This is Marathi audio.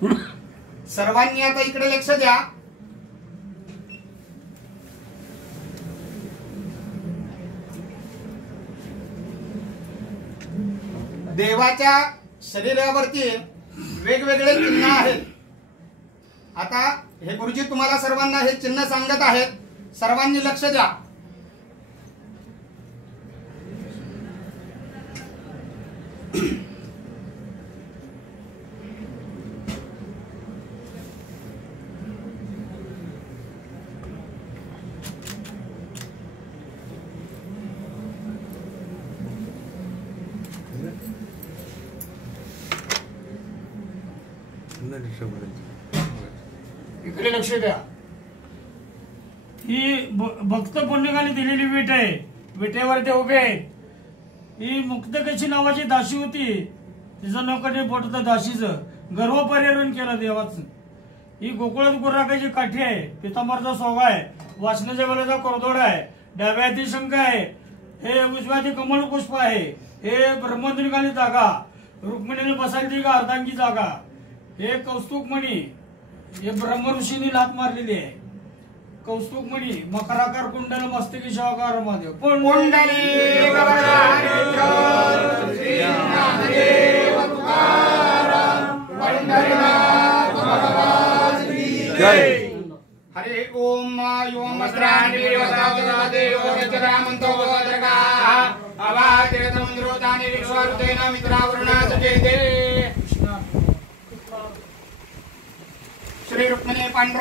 सर्वांनी आता इकडे लक्ष द्या। देवाच्या शरीरावरती वेगवेगळे चिन्ह आहेत। आता हे गुरुजी तुम्हाला सर्वांना हे चिन्ह सांगत आहेत, सर्वांनी लक्ष द्या। इकडे लक्ष द्या। ही भक्त पुण्यकाली दिलेली विट आहे, विटेवर ते उभे आहेत। ही मुक्तकेशी नावाची दासी होती, तिचं नौकरी पोटत दासीचं गर्व परिहरण केलं देवाचं। ही गोकुळात गुराकाची काठी आहे, पितांबरचा सोगा आहे, वासनाच्या वेळेचा कोरदोड आहे, डाव्या हाती शंख आहे, हे उजव्या हाती कमळ पुष्प आहे, हे ब्रह्मद्विकाली जागा, रुक्मिणीने बसायची का अर्धांगी जागा, हे कौस्तुभमणी, हे ब्रह्म ऋषीने लात मारलेली आहे। कौस्तुभमणी मकराकार कुंडल मस्तकी शिवाकार महादेव जय। हरे ओम योम श्री रुक्मिणी पांडुरंग